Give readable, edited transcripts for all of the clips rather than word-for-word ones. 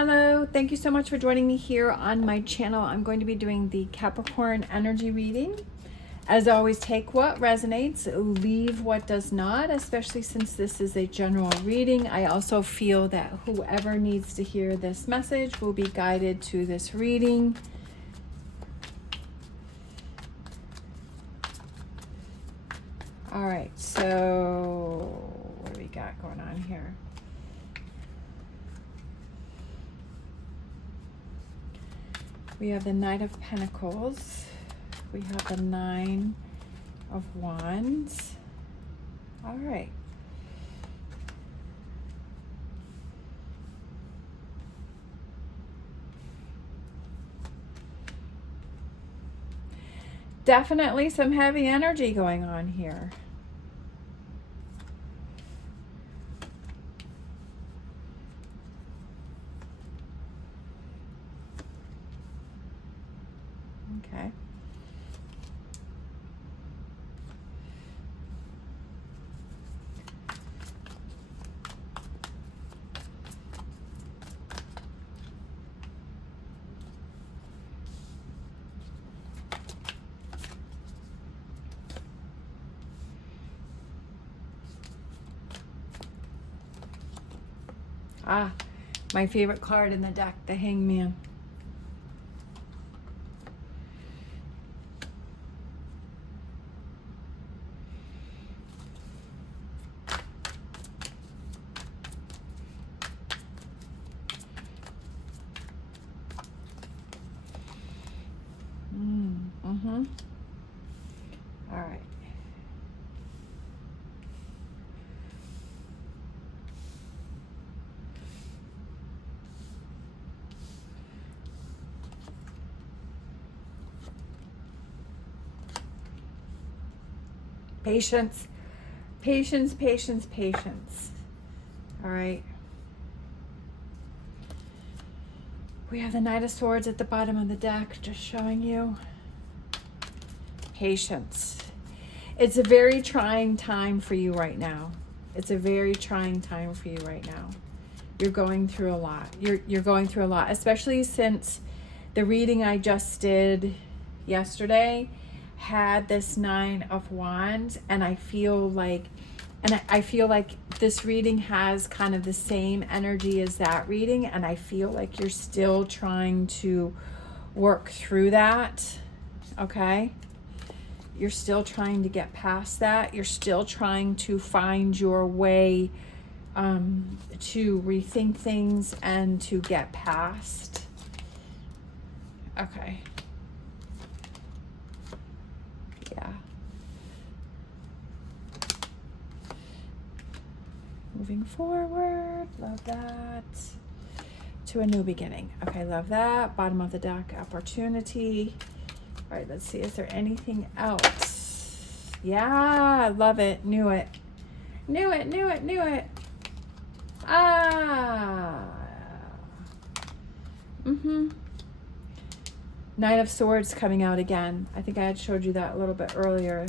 Hello, thank you so much for joining me here on my channel. I'm going to be doing the Capricorn energy reading. As always, take what resonates, leave what does not, especially since this is a general reading. I also feel that whoever needs to hear this message will be guided to this reading. All right, so what do we got going on here? We have the Knight of Pentacles. We have the Nine of Wands. All right. Definitely some heavy energy going on here. Okay. Ah, my favorite card in the deck, the Hangman. All right. Patience, patience, patience, patience. All right. We have the Knight of Swords at the bottom of the deck, just showing you patience. It's a very trying time for you right now. It's a very trying time for you right now. You're going through a lot. You're going through a lot, especially since the reading I just did yesterday had this Nine of Wands, and I feel like this reading has kind of the same energy as that reading, and I feel like you're still trying to work through that. Okay? You're still trying to get past that. You're still trying to find your way to rethink things and to get past. Okay. Yeah. Moving forward. Love that. To a new beginning. Okay, love that. Bottom of the deck, opportunity. All right, let's see. Is there anything else? Yeah, love it. Knew it. Knew it, knew it, knew it. Ah. Knight of Swords coming out again. I think I had showed you that a little bit earlier.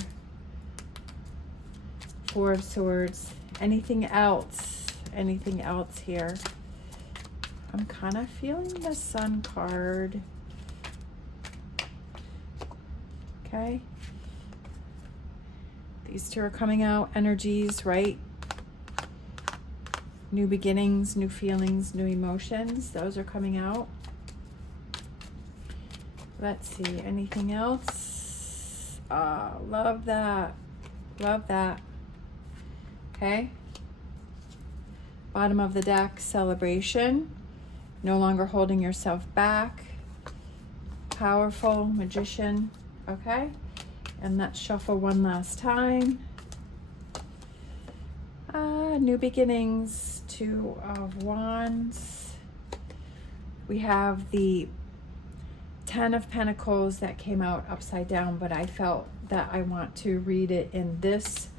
Four of Swords. Anything else? Anything else here? I'm kind of feeling the Sun card. Okay. These two are coming out. Energies, right? New beginnings, new feelings, new emotions. Those are coming out. Let's see. Anything else? Love that. Love that. Okay. Bottom of the deck, celebration. No longer holding yourself back. Powerful, magician. Okay. And let's shuffle one last time. New beginnings, Two of Wands. We have the Ten of Pentacles that came out upside down, but I felt that I want to read it in this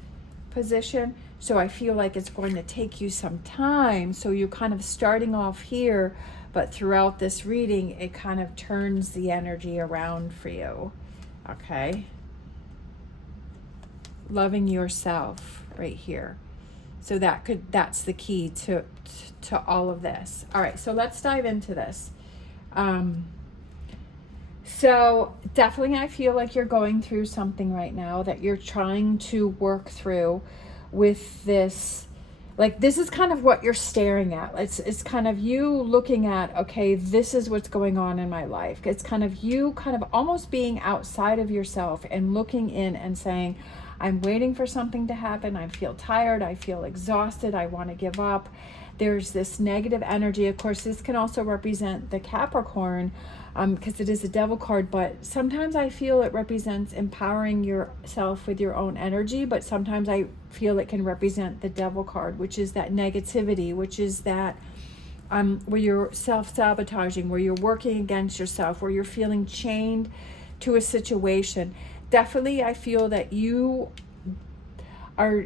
position. So I feel like it's going to take you some time. So you're kind of starting off here, but throughout this reading, it kind of turns the energy around for you. Okay. Loving yourself right here. So that's the key to all of this. All right, so let's dive into this. So definitely I feel like you're going through something right now that you're trying to work through with this. Like, this is kind of what you're staring at. It's kind of you looking at, okay, this is what's going on in my life. It's kind of you kind of almost being outside of yourself and looking in and saying, I'm waiting for something to happen. I feel tired. I feel exhausted. I want to give up. There's this negative energy. Of course, this can also represent the Capricorn, because it is a devil card, but sometimes I feel it represents empowering yourself with your own energy, but sometimes I feel it can represent the devil card, which is that negativity, which is that where you're self-sabotaging, where you're working against yourself, where you're feeling chained to a situation. Definitely I feel that you are,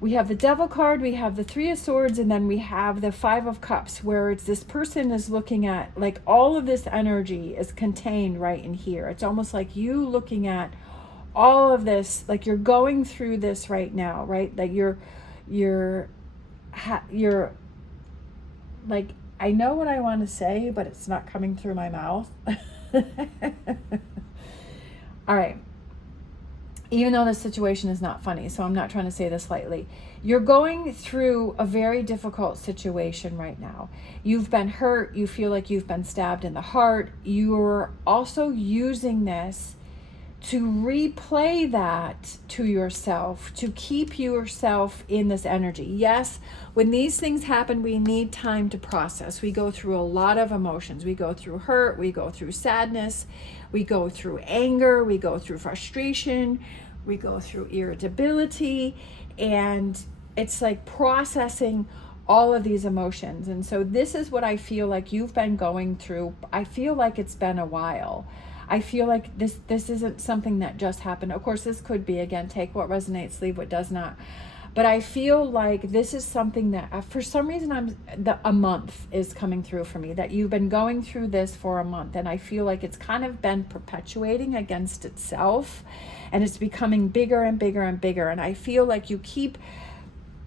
we have the devil card, we have the 3 of swords, and then we have the 5 of cups, where it's this person is looking at, like, all of this energy is contained right in here. It's almost like you looking at all of this, like you're going through this right now, right? Like you're like, I know what I want to say, but it's not coming through my mouth. All right. Even though the situation is not funny, so I'm not trying to say this lightly. You're going through a very difficult situation right now. You've been hurt. You feel like you've been stabbed in the heart. You're also using this to replay that to yourself, to keep yourself in this energy. Yes, when these things happen, we need time to process. We go through a lot of emotions. We go through hurt, we go through sadness, we go through anger, we go through frustration, we go through irritability, and it's like processing all of these emotions. And so this is what I feel like you've been going through. I feel like it's been a while. I feel like this isn't something that just happened. Of course, this could be, again, take what resonates, leave what does not. But I feel like this is something that, for some reason, a month is coming through for me, that you've been going through this for a month. And I feel like it's kind of been perpetuating against itself, and it's becoming bigger and bigger and bigger. And I feel like you keep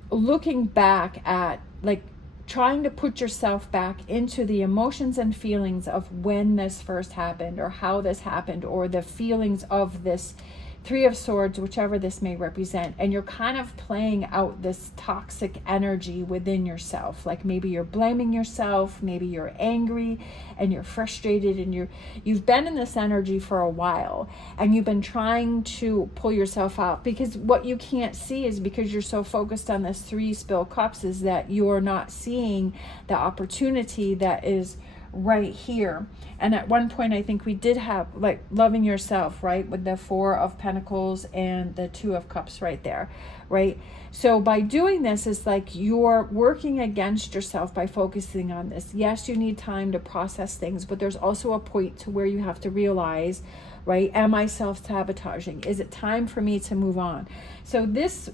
looking back at, like, trying to put yourself back into the emotions and feelings of when this first happened, or how this happened, or the feelings of this 3 of swords, whichever this may represent. And you're kind of playing out this toxic energy within yourself. Like, maybe you're blaming yourself, maybe you're angry and you're frustrated, and you've been in this energy for a while, and you've been trying to pull yourself out, because what you can't see is, because you're so focused on this 3 spilled cups, is that you're not seeing the opportunity that is right here. And at one point, I think we did have, like, loving yourself, right, with the 4 of Pentacles and the 2 of Cups right there, right? So by doing this, it's like you're working against yourself by focusing on this. Yes, you need time to process things, but there's also a point to where you have to realize, right, am I self-sabotaging? Is it time for me to move on? So this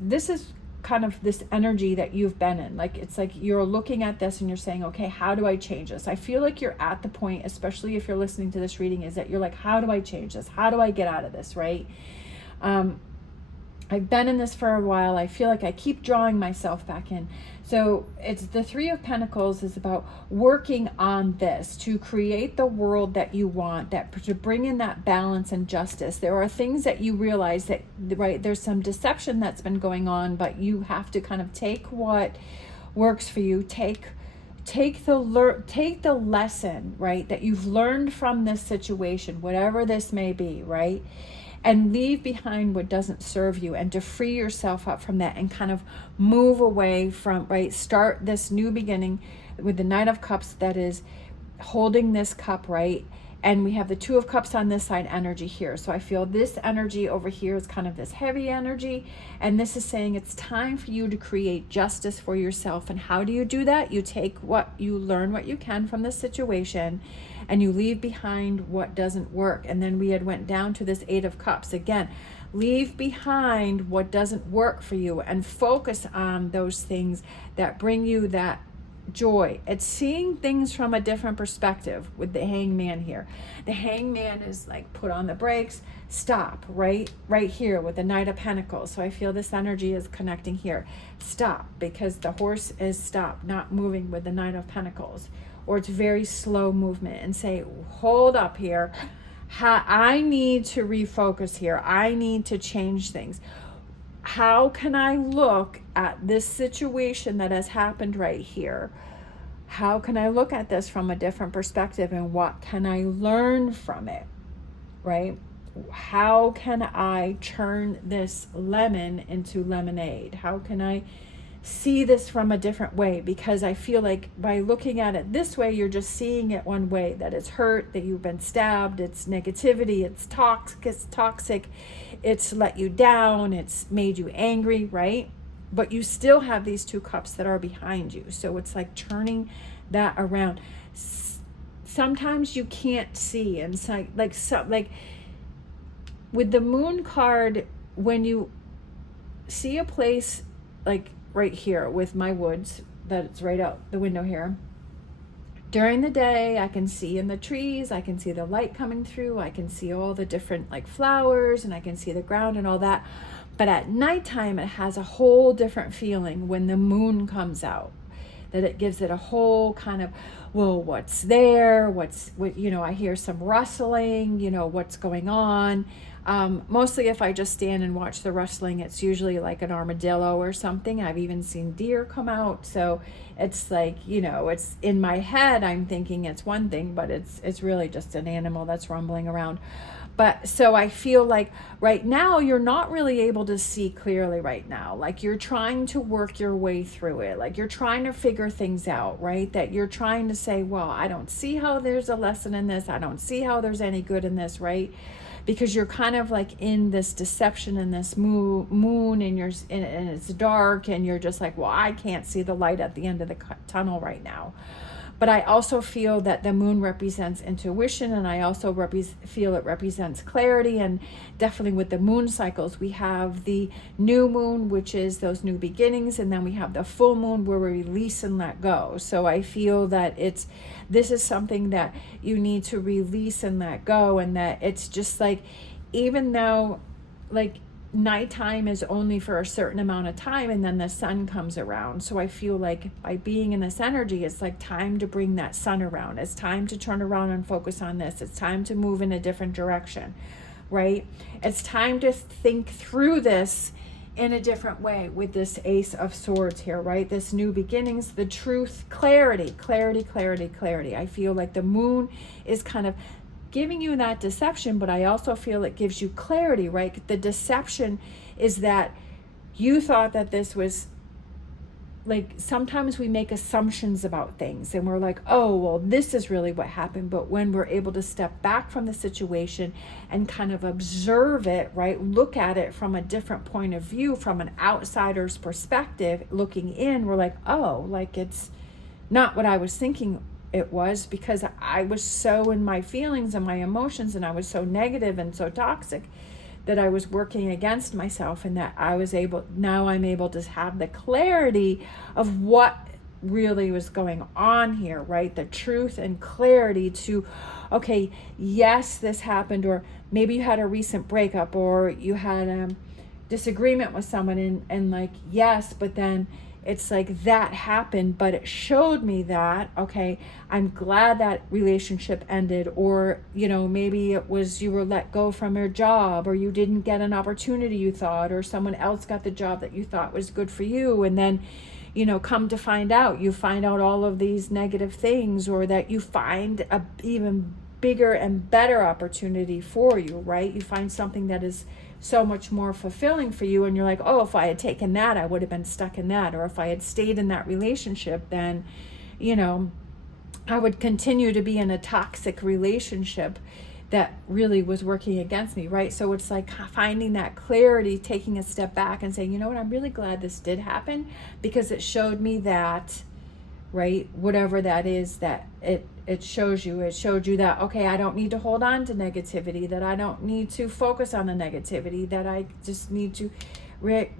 is kind of this energy that you've been in. Like, it's like you're looking at this and you're saying, okay, how do I change this? I feel like you're at the point, especially if you're listening to this reading, is that you're like, how do I change this? How do I get out of this, right? I've been in this for a while. I feel like I keep drawing myself back in. So it's the 3 of Pentacles is about working on this to create the world that you want, that to bring in that balance and justice. There are things that you realize that, right, there's some deception that's been going on, but you have to kind of take what works for you. Take the lesson, right, that you've learned from this situation, whatever this may be, right? And leave behind what doesn't serve you, and to free yourself up from that and kind of move away from, right, start this new beginning with the Knight of Cups that is holding this cup, right? And we have the 2 of Cups on this side energy here. So I feel this energy over here is kind of this heavy energy. And this is saying it's time for you to create justice for yourself. And how do you do that? You take what you learn, what you can from this situation, and you leave behind what doesn't work. And then we had went down to this 8 of Cups. Again, leave behind what doesn't work for you and focus on those things that bring you that joy. It's seeing things from a different perspective with the hangman here. The hangman is like, put on the brakes, stop, right here with the Knight of Pentacles. So I feel this energy is connecting here. Stop, because the horse is stopped, not moving with the Knight of Pentacles, or it's very slow movement, and say, hold up here. I need to refocus here. I need to change things. How can I look at this situation that has happened right here? How can I look at this from a different perspective, and what can I learn from it, right? How can I turn this lemon into lemonade? How can I see this from a different way? Because I feel like by looking at it this way, you're just seeing it one way, that it's hurt, that you've been stabbed, it's negativity, it's toxic, it's let you down, it's made you angry, right? But you still have these two cups that are behind you. So it's like turning that around. Sometimes you can't see, and so, like with the Moon card, when you see a place like right here with my woods, that's right out the window here, during the day I can see in the trees, I can see the light coming through, I can see all the different like flowers, and I can see the ground and all that. But at nighttime it has a whole different feeling when the moon comes out, that it gives it a whole kind of, well, what's there, what I hear some rustling, what's going on. Mostly if I just stand and watch the rustling, it's usually like an armadillo or something. I've even seen deer come out. So it's like, it's in my head, I'm thinking it's one thing, but it's really just an animal that's rumbling around. But so I feel like right now you're not really able to see clearly right now. Like you're trying to work your way through it. Like you're trying to figure things out, right? That you're trying to say, well, I don't see how there's a lesson in this. I don't see how there's any good in this, right? Because you're kind of like in this deception in this moon, and it's dark, and you're just like, well, I can't see the light at the end of the tunnel right now. But I also feel that the moon represents intuition, and I also feel it represents clarity. And definitely with the moon cycles, we have the new moon, which is those new beginnings, and then we have the full moon where we release and let go. So I feel that this is something that you need to release and let go, and that it's just like, even though like nighttime is only for a certain amount of time, and then the sun comes around. So I feel like by being in this energy, it's like time to bring that sun around. It's time to turn around and focus on this. It's time to move in a different direction, right? It's time to think through this in a different way with this Ace of Swords here, right? This new beginnings, the truth, clarity. I feel like the moon is kind of giving you that deception, but I also feel it gives you clarity, right? The deception is that you thought that this was like, sometimes we make assumptions about things and we're like, oh, well, this is really what happened. But when we're able to step back from the situation and kind of observe it, right? Look at it from a different point of view, from an outsider's perspective, looking in, we're like, oh, like it's not what I was thinking it was, because I was so in my feelings and my emotions, and I was so negative and so toxic that I was working against myself, and that I'm able to have the clarity of what really was going on here, right? The truth and clarity to, okay, yes, this happened, or maybe you had a recent breakup, or you had a disagreement with someone, and like, yes, but then it's like that happened, but it showed me that, okay, I'm glad that relationship ended. Or, maybe it was you were let go from your job, or you didn't get an opportunity you thought, or someone else got the job that you thought was good for you. And then, come to find out, you find out all of these negative things, or that you find a even bigger and better opportunity for you, right? You find something that is so much more fulfilling for you, and you're like, oh, if I had taken that, I would have been stuck in that. Or if I had stayed in that relationship, then I would continue to be in a toxic relationship that really was working against me, right? So it's like finding that clarity, taking a step back and saying, you know what, I'm really glad this did happen, because it showed me that, right, whatever that is, that it showed you that, okay, I don't need to hold on to negativity, that I don't need to focus on the negativity, that I just need to right?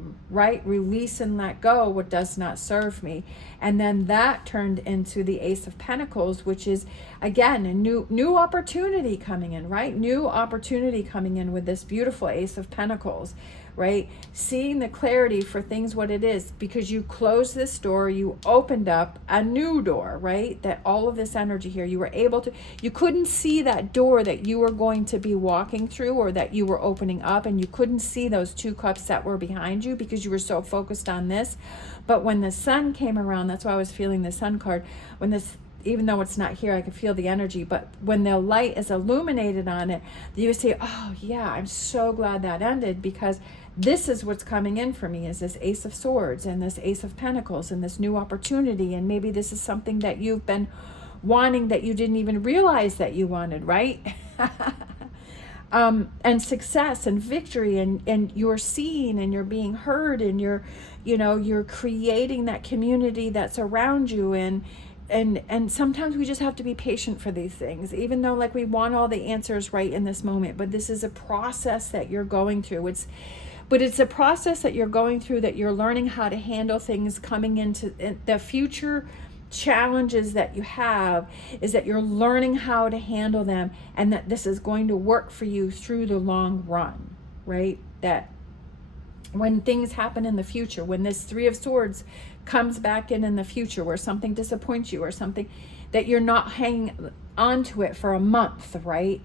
Release and let go what does not serve me. And then that turned into the Ace of Pentacles, which is, again, a new opportunity coming in, right? New opportunity coming in with this beautiful Ace of Pentacles, right? Seeing the clarity for things what it is, because you closed this door, you opened up a new door, right? That all of this energy here, you were able to, you couldn't see that door that you were going to be walking through or that you were opening up, and you couldn't see those 2 cups that were behind you because you were so focused on this. But when the sun came around, that's why I was feeling the sun card, when this, even though it's not here, I can feel the energy, but when the light is illuminated on it, you say, oh yeah, I'm so glad that ended, because this is what's coming in for me, is this Ace of Swords and this Ace of Pentacles and this new opportunity. And maybe this is something that you've been wanting that you didn't even realize that you wanted, right? And success and victory, and you're seen and you're being heard, and you're creating that community that's around you. And sometimes we just have to be patient for these things, even though like we want all the answers right in this moment. But this is a process that you're going through. But it's a process that you're going through, that you're learning how to handle things coming into the future. Challenges that you have is that you're learning how to handle them, and that this is going to work for you through the long run, right? That when things happen in the future, when this 3 of Swords comes back in the future, where something disappoints you or something, that you're not hanging on to it for a month, right?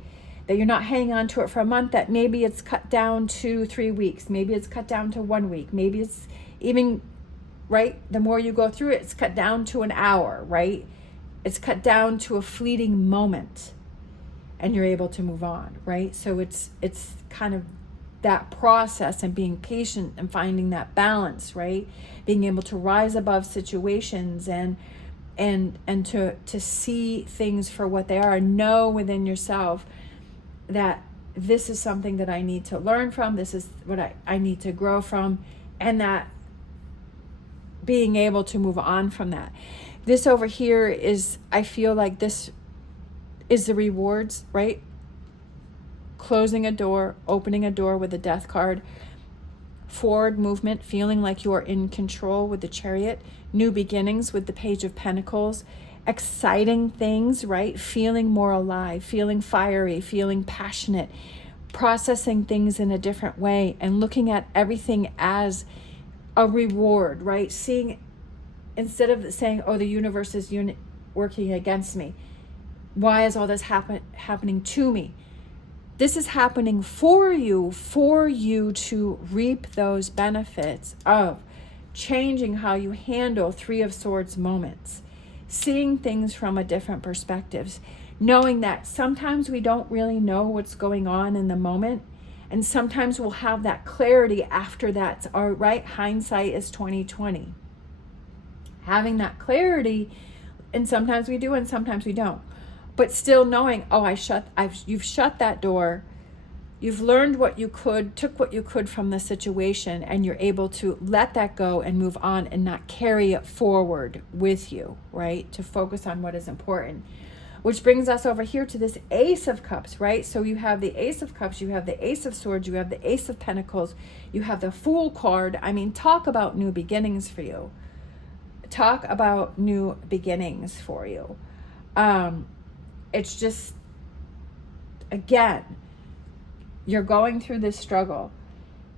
That you're not hanging on to it for a month, that maybe it's cut down to 3 weeks, maybe it's cut down to 1 week, maybe it's even, right? The more you go through it, it's cut down to an hour, right? It's cut down to a fleeting moment, and you're able to move on, right? So it's kind of that process, and being patient and finding that balance, right? Being able to rise above situations and to see things for what they are, and know within yourself that this is something that I need to learn from, this is what I need to grow from, and that being able to move on from that. This over here is, I feel like this is the rewards, right? Closing a door, opening a door with the Death card. Forward movement, feeling like you are in control with the Chariot. New beginnings with the Page of Pentacles. Exciting things, right? Feeling more alive, feeling fiery, feeling passionate, processing things in a different way, and looking at everything as a reward, right? Seeing, instead of saying, oh, the universe is working against me, why is all this happening to me? This is happening for you to reap those benefits of changing how you handle 3 of Swords moments, seeing things from a different perspective, knowing that sometimes we don't really know what's going on in the moment, and sometimes we'll have that clarity after that's all right. Hindsight is 20/20. Having that clarity, and sometimes we do and sometimes we don't. But still knowing, oh, you've shut that door. You've learned what you could, took what you could from the situation, and you're able to let that go and move on and not carry it forward with you, right? To focus on what is important. Which brings us over here to this Ace of Cups, right? So you have the Ace of Cups, you have the Ace of Swords, you have the Ace of Pentacles, you have the Fool card. I mean, talk about new beginnings for you. Talk about new beginnings for you. It's just, again, you're going through this struggle.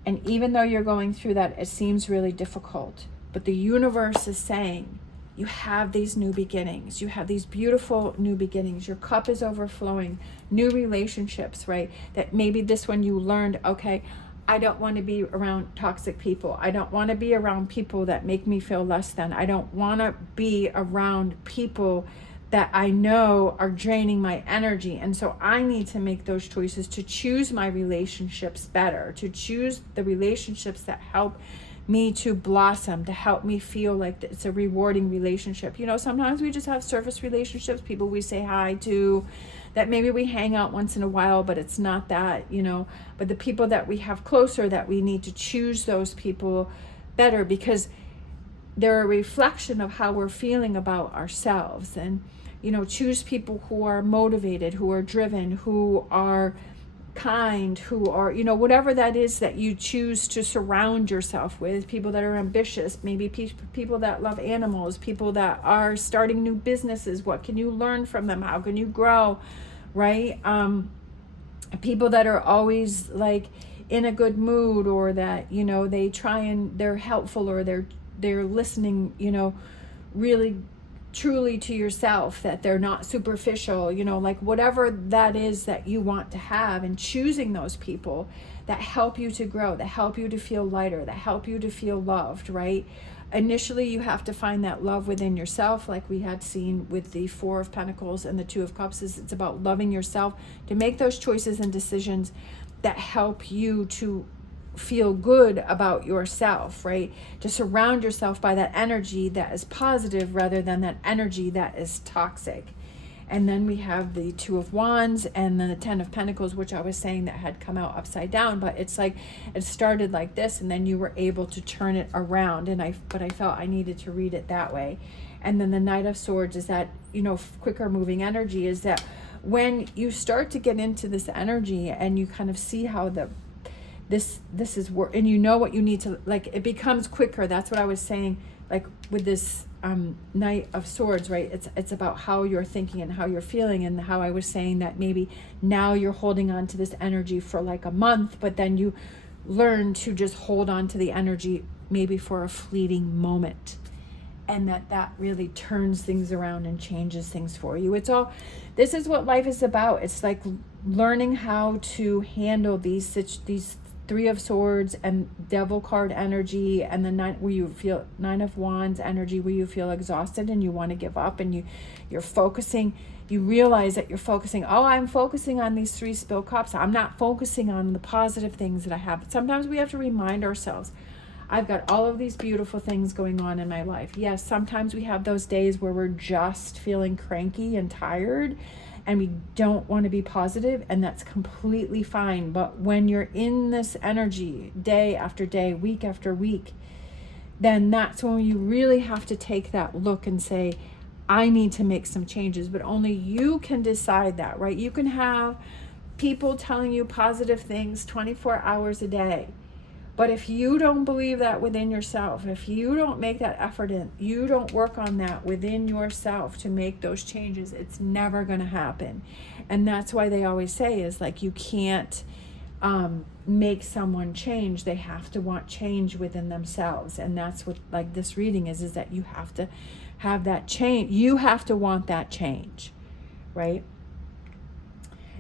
And even though you're going through that, it seems really difficult. But the universe is saying, you have these new beginnings. You have these beautiful new beginnings. Your cup is overflowing. New relationships, right? That maybe this one you learned, okay, I don't want to be around toxic people. I don't want to be around people that make me feel less than. I don't want to be around people that I know are draining my energy. And so I need to make those choices to choose my relationships better, to choose the relationships that help me to blossom, to help me feel like it's a rewarding relationship. You know, sometimes we just have surface relationships, people we say hi to, that maybe we hang out once in a while, but it's not that, you know. But the people that we have closer, that we need to choose those people better, because they're a reflection of how we're feeling about ourselves. And, you know, choose people who are motivated, who are driven, who are kind, who are, you know, whatever that is that you choose to surround yourself with, people that are ambitious, maybe people that love animals, people that are starting new businesses. What can you learn from them? How can you grow, right? People that are always like in a good mood, or that, you know, they try and they're helpful, or they're listening, you know, really truly to yourself, that they're not superficial, you know, like whatever that is that you want to have, and choosing those people that help you to grow, that help you to feel lighter, that help you to feel loved, right? Initially, you have to find that love within yourself, like we had seen with the Four of Pentacles and the Two of Cups. It's about loving yourself, to make those choices and decisions that help you to feel good about yourself, right? To surround yourself by that energy that is positive rather than that energy that is toxic. And then we have the Two of Wands and then the Ten of Pentacles, which I was saying that had come out upside down, but it's like it started like this, and then you were able to turn it around. But I felt I needed to read it that way. And then the Knight of Swords is that, you know, quicker moving energy, is that when you start to get into this energy and you kind of see how this is work, and you know what you need to, like, it becomes quicker. That's what I was saying, like with this Knight of Swords, right? It's about how you're thinking and how you're feeling, and how I was saying that maybe now you're holding on to this energy for like a month, but then you learn to just hold on to the energy maybe for a fleeting moment, and that really turns things around and changes things for you. This is what life is about. It's like learning how to handle these Three of Swords and Devil card energy, and the Nine of Wands energy, where you feel exhausted and you want to give up, and you're focusing. You realize that you're focusing, I'm focusing on these 3 spilled cups. I'm not focusing on the positive things that I have. But sometimes we have to remind ourselves, I've got all of these beautiful things going on in my life. Yes, sometimes we have those days where we're just feeling cranky and tired, and we don't want to be positive, and that's completely fine. But when you're in this energy day after day, week after week, then that's when you really have to take that look and say, I need to make some changes. But only you can decide that, right? You can have people telling you positive things 24 hours a day. But if you don't believe that within yourself, if you don't make that effort in, you don't work on that within yourself to make those changes, it's never going to happen. And that's why they always say is like, you can't make someone change. They have to want change within themselves. And that's what like this reading is that you have to have that change. You have to want that change, right?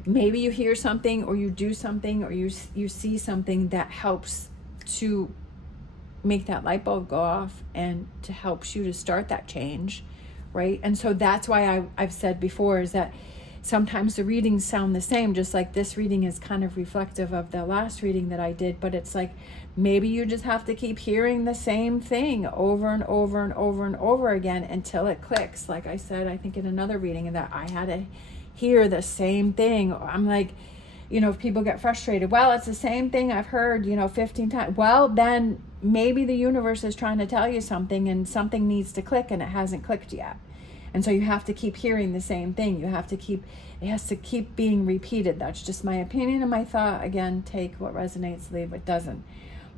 Maybe you hear something, or you do something, or you see something that helps to make that light bulb go off, and to help you to start that change, right? And so that's why I've said before is that sometimes the readings sound the same, just like this reading is kind of reflective of the last reading that I did, but it's like maybe you just have to keep hearing the same thing over and over and over and over again until it clicks. Like I said, I think in another reading, that I had to hear the same thing. I'm like, you know, if people get frustrated, well, it's the same thing I've heard, 15 times. Well, then maybe the universe is trying to tell you something, and something needs to click, and it hasn't clicked yet. And so you have to keep hearing the same thing. It has to keep being repeated. That's just my opinion and my thought. Again, take what resonates, leave what doesn't.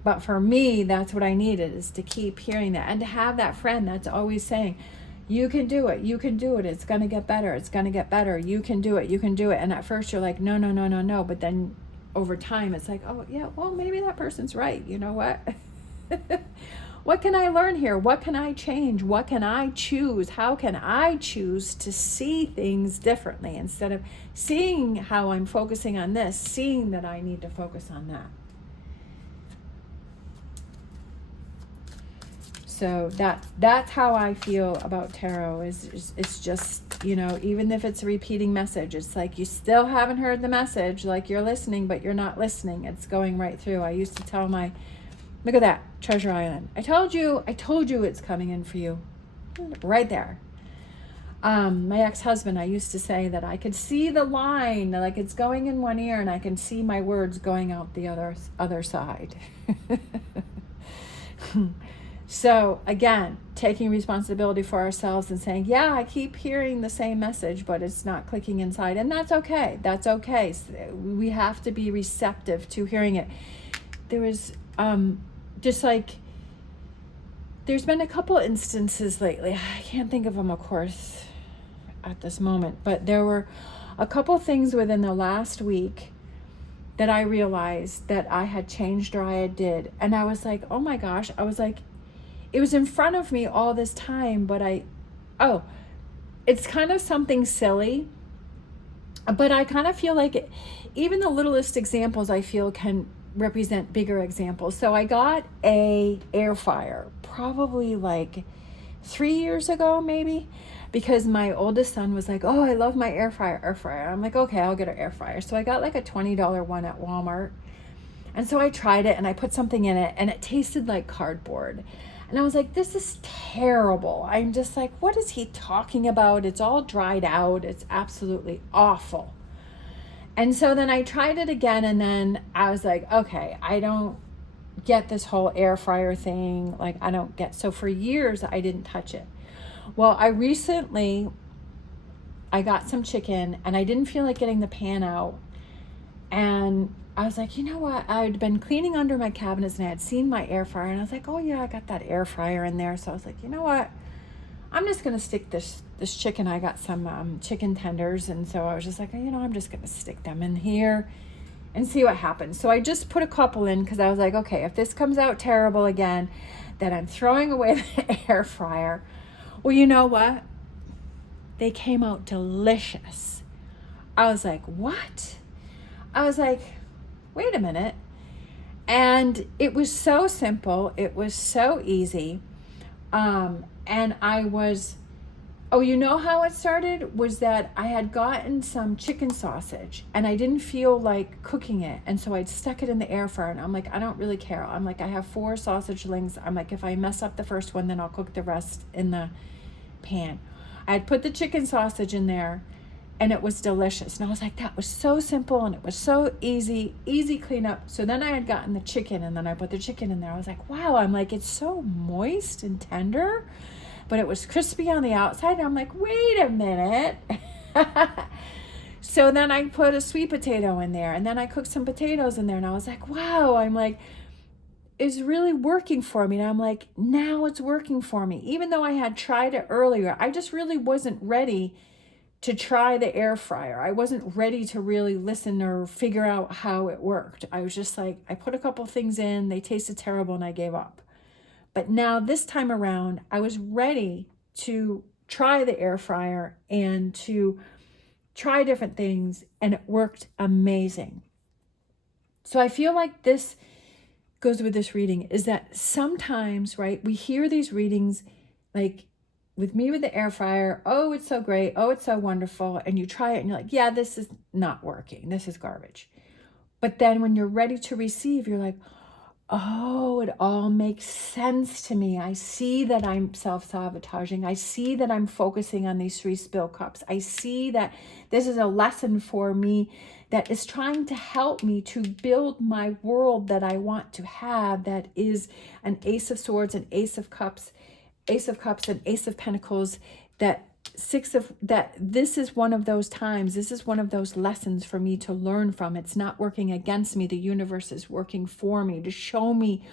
But for me, that's what I needed, is to keep hearing that, and to have that friend that's always saying, you can do it. You can do it. It's going to get better. It's going to get better. You can do it. You can do it. And at first you're like, no, no, no, no, no. But then over time, it's like, oh yeah, well, maybe that person's right. You know what? What can I learn here? What can I change? What can I choose? How can I choose to see things differently, instead of seeing how I'm focusing on this, seeing that I need to focus on that? So that's how I feel about tarot. It's just, even if it's a repeating message, it's like you still haven't heard the message, like you're listening, but you're not listening. It's going right through. I used to tell look at that, Treasure Island. I told you it's coming in for you. Right there. My ex-husband, I used to say that I could see the line, like it's going in one ear, and I can see my words going out the other side. So again, taking responsibility for ourselves and saying, yeah, I keep hearing the same message, but it's not clicking inside. And that's okay. That's okay. We have to be receptive to hearing it. There was just like, there's been a couple instances lately. I can't think of them, of course, at this moment, but there were a couple things within the last week that I realized that I had changed or I did. And I was like, oh my gosh, I was like, it was in front of me all this time, but it's kind of something silly, but I kind of feel like even the littlest examples I feel can represent bigger examples. So I got a air fryer probably like 3 years ago, maybe, because my oldest son was like, oh, I love my air fryer. I'm like, okay, I'll get an air fryer. So I got like a $20 one at Walmart. And so I tried it and I put something in it and it tasted like cardboard. And I was like, this is terrible. I'm just like, what is he talking about? It's all dried out. It's absolutely awful. And so then I tried it again, and then I was like, okay, I don't get this whole air fryer thing. Like, I don't get, so for years I didn't touch it. Well, I got some chicken and I didn't feel like getting the pan out. And I was like, you know what? I'd been cleaning under my cabinets and I had seen my air fryer and I was like, oh yeah, I got that air fryer in there. So I was like, you know what? I'm just going to stick this chicken. I got some chicken tenders. And so I was just like, you know, I'm just going to stick them in here and see what happens. So I just put a couple in because I was like, okay, if this comes out terrible again, then I'm throwing away the air fryer. Well, you know what? They came out delicious. I was like, what? I was like, wait a minute. And it was so simple. It was so easy. And you know how it started? Was that I had gotten some chicken sausage and I didn't feel like cooking it. And so I'd stuck it in the air fryer and I'm like, I don't really care. I'm like, I have 4 sausage links. I'm like, if I mess up the first one, then I'll cook the rest in the pan. I had put the chicken sausage in there and it was delicious. And I was like, that was so simple and it was so easy cleanup. So then I had gotten the chicken and then I put the chicken in there. I was like, wow, I'm like, it's so moist and tender, but it was crispy on the outside. And I'm like, wait a minute. So then I put a sweet potato in there and then I cooked some potatoes in there and I was like, wow, I'm like, it's really working for me. And I'm like, now it's working for me. Even though I had tried it earlier, I just really wasn't ready to try the air fryer. I wasn't ready to really listen or figure out how it worked. I was just like, I put a couple things in, they tasted terrible and I gave up. But now this time around, I was ready to try the air fryer and to try different things, and it worked amazing. So I feel like this goes with this reading, is that sometimes, right, we hear these readings like with me with the air fryer, oh, it's so great, oh, it's so wonderful, and you try it and you're like, yeah, this is not working, this is garbage. But then when you're ready to receive, you're like, oh, it all makes sense to me. I see that I'm self-sabotaging. I see that I'm focusing on these 3 spill cups. I see that this is a lesson for me that is trying to help me to build my world that I want to have, that is an Ace of Swords, an Ace of Cups, and Ace of Pentacles, that this is one of those times, this is one of those lessons for me to learn from. It's not working against me. The universe is working for me to show me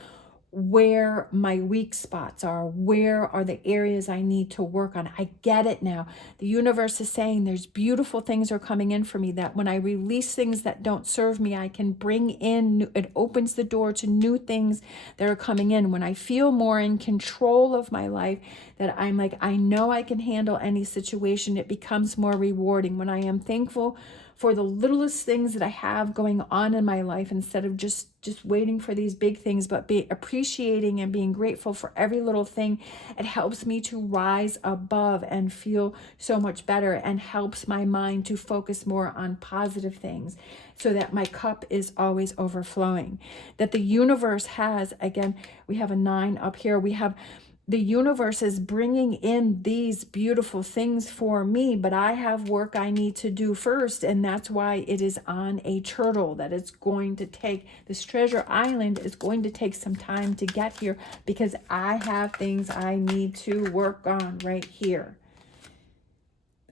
where my weak spots are, where are the areas I need to work on. I get it now. The universe is saying there's beautiful things are coming in for me, that when I release things that don't serve me, I can bring in, it opens the door to new things that are coming in. When I feel more in control of my life, that I'm like, I know I can handle any situation, it becomes more rewarding. When I am thankful for the littlest things that I have going on in my life, instead of just waiting for these big things, but be appreciating and being grateful for every little thing, it helps me to rise above and feel so much better, and helps my mind to focus more on positive things, so that my cup is always overflowing. That the universe has, again, we have a 9 up here, we have the universe is bringing in these beautiful things for me, but I have work I need to do first. And that's why it is on a turtle, that it's going to take, this treasure island is going to take some time to get here, because I have things I need to work on right here.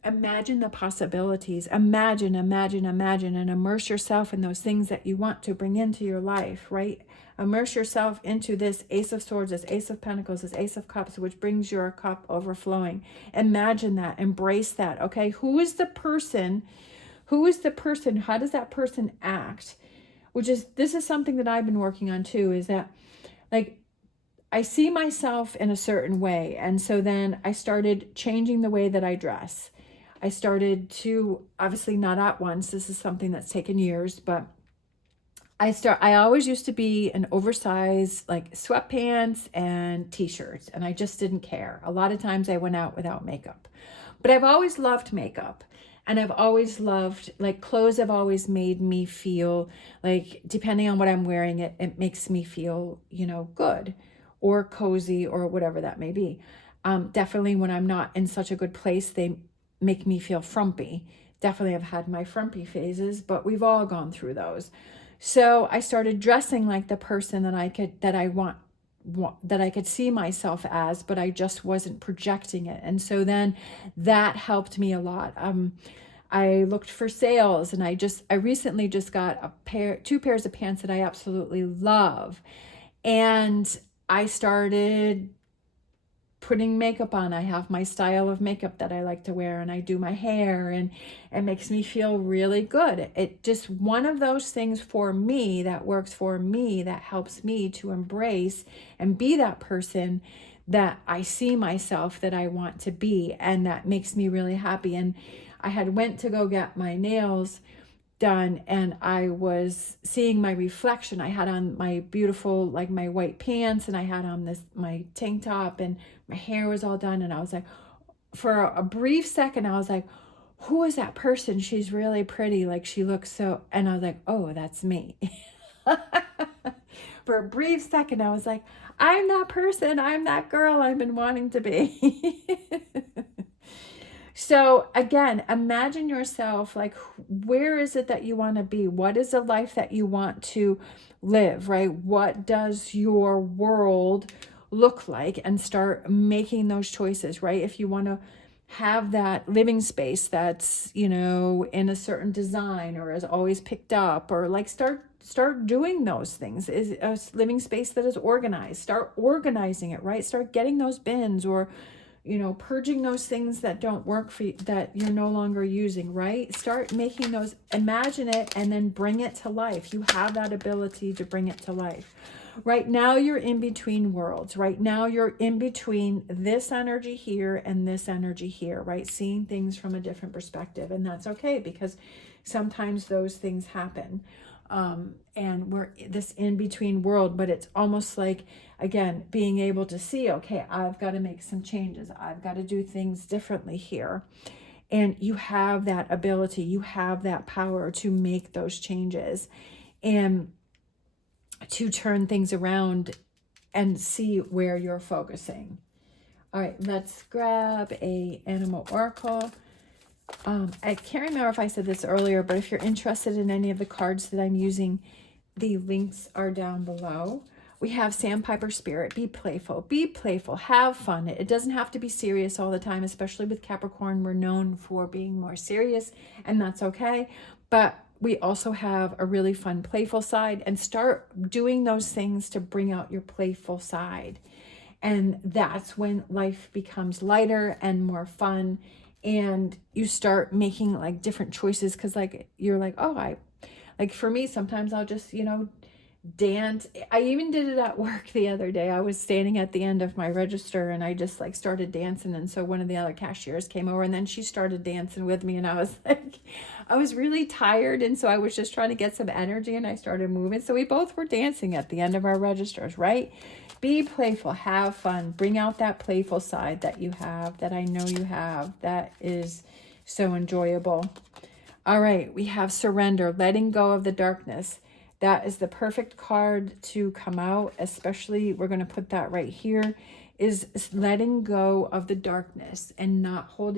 Imagine the possibilities. Imagine, and immerse yourself in those things that you want to bring into your life, right? Immerse yourself into this Ace of Swords, this Ace of Pentacles, this Ace of Cups, which brings your cup overflowing. Imagine that. Embrace that, okay? Who is the person? Who is the person? How does that person act? This is something that I've been working on too, is that, like, I see myself in a certain way. And so then I started changing the way that I dress. I started to, obviously not at once, this is something that's taken years, but I always used to be an oversized, like, sweatpants and t-shirts, and I just didn't care. A lot of times I went out without makeup, but I've always loved makeup, and I've always loved, like, clothes have always made me feel like, depending on what I'm wearing, it makes me feel, you know, good or cozy or whatever that may be. Definitely when I'm not in such a good place, they make me feel frumpy. Definitely I've had my frumpy phases, but we've all gone through those. So I started dressing like the person that I could see myself as, but I just wasn't projecting it. And so then that helped me a lot. I looked for sales, and I recently just got two pairs of pants that I absolutely love. And I started putting makeup on. I have my style of makeup that I like to wear, and I do my hair, and it makes me feel really good. It just one of those things for me that works for me, that helps me to embrace and be that person that I see myself that I want to be, and that makes me really happy. And I had went to go get my nails done, and I was seeing my reflection. I had on my beautiful, like, my white pants, and I had on my tank top, and my hair was all done, and I was like, for a brief second, I was like, who is that person? She's really pretty, like, she looks so, and I was like, oh, that's me. For a brief second, I was like, I'm that person, I'm that girl I've been wanting to be. So again, imagine yourself, like, where is it that you want to be? What is the life that you want to live, right? What does your world look like? And start making those choices, right? If you want to have that living space that's, you know, in a certain design, or is always picked up, or like start doing those things. Is a living space that is organized. Start organizing it, right? Start getting those bins, or, you know, purging those things that don't work for you, that you're no longer using, right? Start making those, imagine it, and then bring it to life. You have that ability to bring it to life. Right now, you're in between worlds. Right now, you're in between this energy here and this energy here, right? Seeing things from a different perspective. And that's okay, because sometimes those things happen. And we're this in-between world, but it's almost like, again, being able to see, okay, I've got to make some changes. I've got to do things differently here. And you have that ability, you have that power to make those changes and to turn things around and see where you're focusing. All right, let's grab a animal oracle. I can't remember if I said this earlier, but if you're interested in any of the cards that I'm using, the links are down below. We have Sandpiper Spirit. Be playful, have fun. It doesn't have to be serious all the time, especially with Capricorn. We're known for being more serious, and that's okay. But we also have a really fun, playful side, and start doing those things to bring out your playful side. And that's when life becomes lighter and more fun. And you start making, like, different choices, because, like, you're like, oh, like, for me, sometimes I'll just, you know, dance. I even did it at work the other day. I was standing at the end of my register, and I just, like, started dancing. And so one of the other cashiers came over, and then she started dancing with me, and I was like, I was really tired, and so I was just trying to get some energy, and I started moving. So we both were dancing at the end of our registers, right? Be playful, have fun, bring out that playful side that you have, that I know you have, that is so enjoyable. All right, we have Surrender, letting go of the darkness. That is the perfect card to come out, especially, we're going to put that right here, is letting go of the darkness and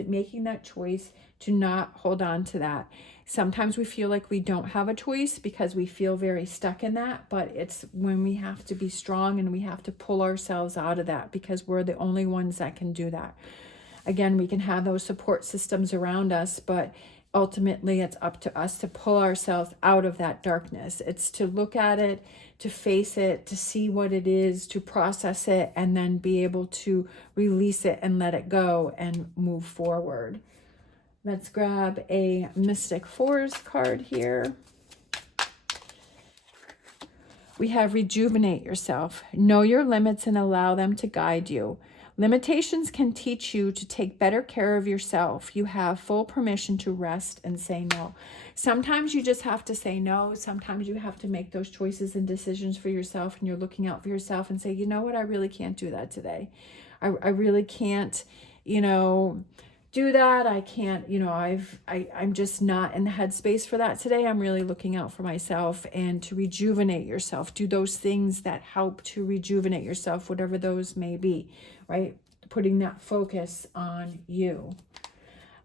making that choice to not hold on to that. Sometimes we feel like we don't have a choice because we feel very stuck in that, but it's when we have to be strong and we have to pull ourselves out of that, because we're the only ones that can do that. Again, we can have those support systems around us, but ultimately it's up to us to pull ourselves out of that darkness. It's to look at it, to face it, to see what it is, to process it, and then be able to release it and let it go and move forward. Let's grab a Mystic Fours card here. We have rejuvenate yourself. Know your limits and allow them to guide you. Limitations can teach you to take better care of yourself. You have full permission to rest and say no. Sometimes you just have to say no. Sometimes you have to make those choices and decisions for yourself, and you're looking out for yourself and say, you know what, I really can't do that today. I really can't, do that. I can't, I'm just not in the headspace for that today. I'm really looking out for myself, and to rejuvenate yourself. Do those things that help to rejuvenate yourself, whatever those may be, right? Putting that focus on you.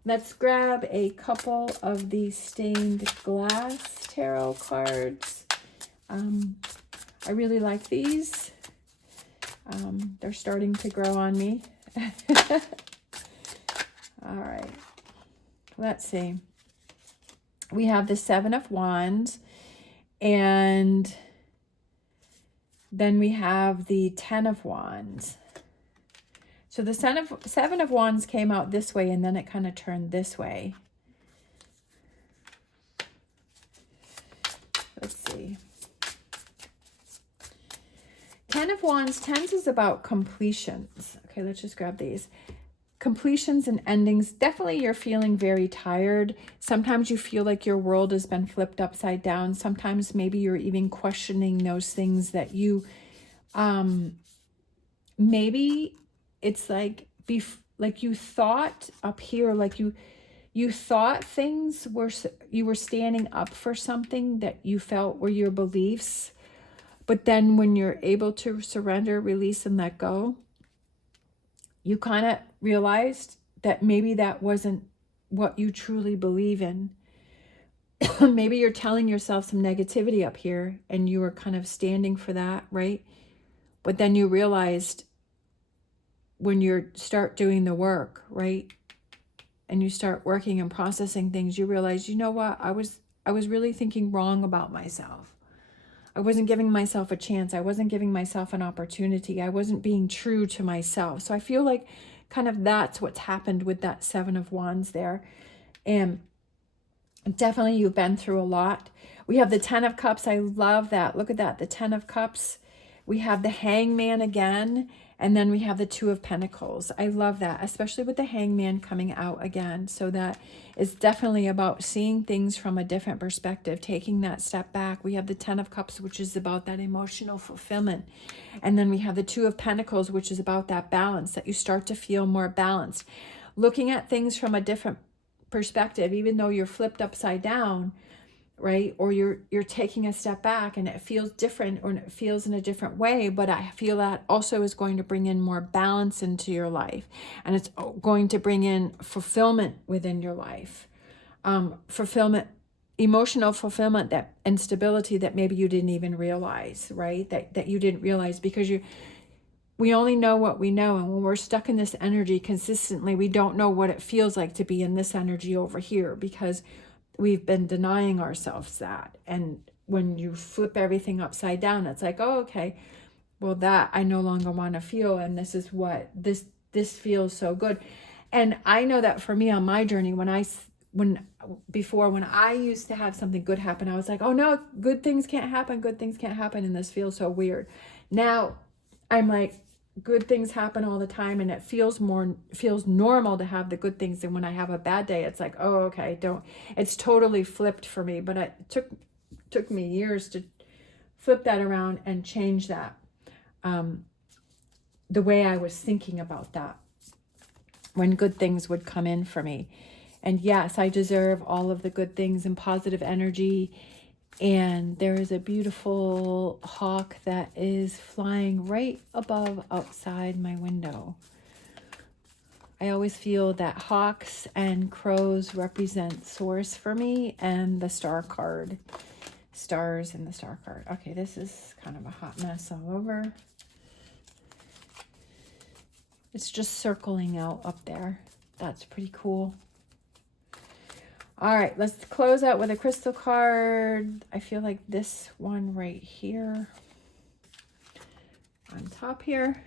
Let's grab a couple of the stained glass tarot cards. I really like these. They're starting to grow on me. All right, let's see. We have the Seven of Wands, and then we have the Ten of Wands. So the Seven of Wands came out this way, and then it kind of turned this way. Let's see. Ten of Wands, tens is about completions. Okay, let's just grab these. Completions and endings. Definitely you're feeling very tired. Sometimes you feel like your world has been flipped upside down. Sometimes maybe you're even questioning those things that you, maybe it's like, you thought up here, like you thought things were, you were standing up for something that you felt were your beliefs. But then when you're able to surrender, release, and let go, you kind of realized that maybe that wasn't what you truly believe in. Maybe you're telling yourself some negativity up here and you were kind of standing for that, right? But then you realized when you start doing the work, right? And you start working and processing things, you realize, you know what? I was really thinking wrong about myself. I wasn't giving myself a chance. I wasn't giving myself an opportunity. I wasn't being true to myself. So I feel like kind of that's what's happened with that Seven of Wands there. And definitely you've been through a lot. We have the Ten of Cups. I love that. Look at that. The Ten of Cups. We have the Hangman again. And then we have the Two of Pentacles. I love that, especially with the Hangman coming out again. So that is definitely about seeing things from a different perspective, taking that step back. We have the Ten of Cups, which is about that emotional fulfillment. And then we have the Two of Pentacles, which is about that balance, that you start to feel more balanced. Looking at things from a different perspective, even though you're flipped upside down, right? Or you're taking a step back and it feels different, or it feels in a different way, but I feel that also is going to bring in more balance into your life, and it's going to bring in fulfillment within your life. Fulfillment, emotional fulfillment, that and stability that maybe you didn't even realize, right? That you didn't realize, because we only know what we know, and when we're stuck in this energy consistently, we don't know what it feels like to be in this energy over here, because we've been denying ourselves that. And when you flip everything upside down, it's like, oh, okay, well, that I no longer want to feel, and this is what this feels so good. And I know that for me on my journey, when I used to have something good happen, I was like, oh no, good things can't happen, and this feels so weird. Now I'm like, good things happen all the time, and it feels normal to have the good things. And when I have a bad day, it's like, oh, okay, it's totally flipped for me. But it took me years to flip that around and change that, the way I was thinking about that when good things would come in for me. And yes, I deserve all of the good things and positive energy And there is a beautiful hawk that is flying right above outside my window. I always feel that hawks and crows represent source for me, and the star card. Stars and the star card. Okay, this is kind of a hot mess all over. It's just circling out up there. That's pretty cool. All right, let's close out with a crystal card. I feel like this one right here on top here.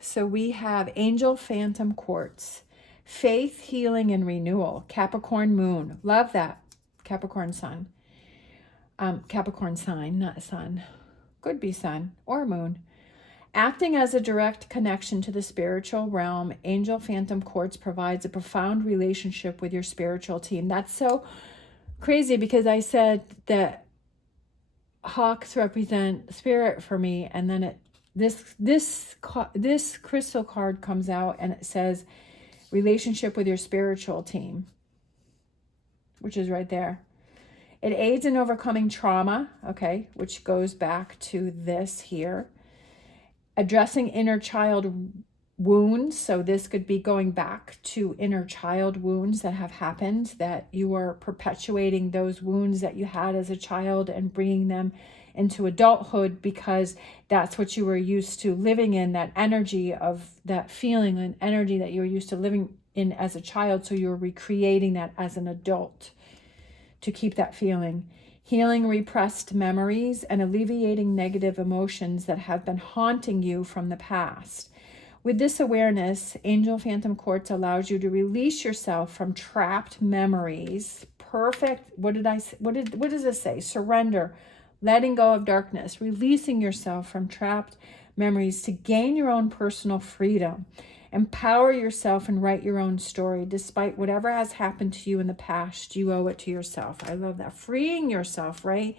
So we have Angel Phantom Quartz, Faith, Healing, and Renewal, Capricorn Moon. Love that. Capricorn Sun. Capricorn sign, not sun. Could be sun or moon. Acting as a direct connection to the spiritual realm, Angel Phantom Quartz provides a profound relationship with your spiritual team. That's so crazy because I said that hawks represent spirit for me, and then this crystal card comes out and it says relationship with your spiritual team, which is right there. It aids in overcoming trauma, okay, which goes back to this here. Addressing inner child wounds. So this could be going back to inner child wounds that have happened, that you are perpetuating those wounds that you had as a child and bringing them into adulthood because that's what you were used to living in, that energy of that feeling and energy that you were used to living in as a child. So you're recreating that as an adult to keep that feeling. Healing repressed memories and alleviating negative emotions that have been haunting you from the past. With this awareness, Angel Phantom Quartz allows you to release yourself from trapped memories. Perfect. What does this say? Surrender, letting go of darkness, releasing yourself from trapped memories to gain your own personal freedom. Empower yourself and write your own story. Despite whatever has happened to you in the past, you owe it to yourself. I love that. Freeing yourself, right?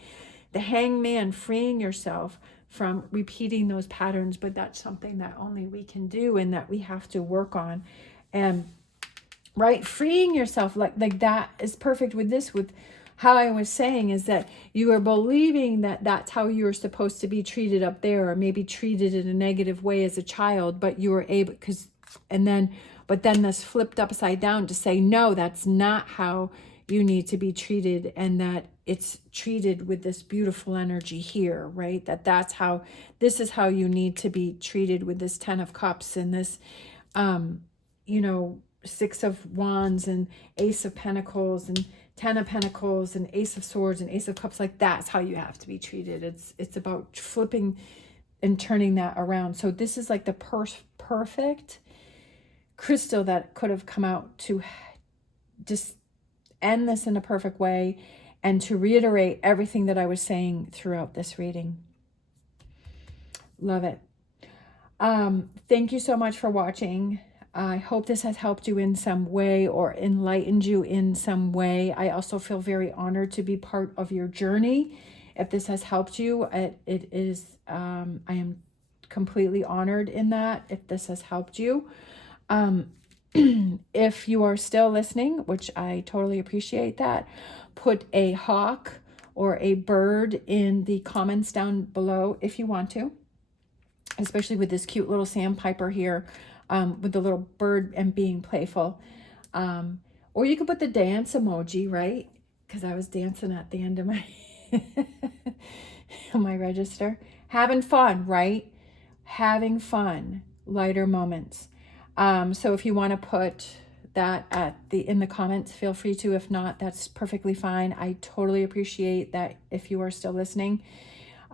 The hangman, freeing yourself from repeating those patterns, but that's something that only we can do and that we have to work on. And right, freeing yourself like that is perfect with this, with how I was saying is that you are believing that that's how you're supposed to be treated up there, or maybe treated in a negative way as a child, but you were able, but then this flipped upside down to say, no, that's not how you need to be treated, and that it's treated with this beautiful energy here, right? This is how you need to be treated with this 10 of Cups and this, Six of Wands and Ace of Pentacles and 10 of Pentacles and Ace of Swords and Ace of Cups. Like that's how you have to be treated. It's about flipping and turning that around. So this is like the perfect crystal that could have come out to just end this in a perfect way and to reiterate everything that I was saying throughout this reading. Love it. Thank you so much for watching. I hope this has helped you in some way or enlightened you in some way. I also feel very honored to be part of your journey. If this has helped you, I am completely honored in that, if this has helped you. If you are still listening, which I totally appreciate that, put a hawk or a bird in the comments down below if you want to, especially with this cute little sandpiper here, with the little bird and being playful. Or you could put the dance emoji, right? Because I was dancing at the end of my my register. Having fun, right? Having fun, lighter moments. So if you want to put that in the comments, feel free to. If not, that's perfectly fine. I totally appreciate that if you are still listening.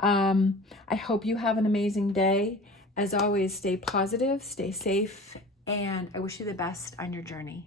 I hope you have an amazing day. As always, stay positive, stay safe, and I wish you the best on your journey.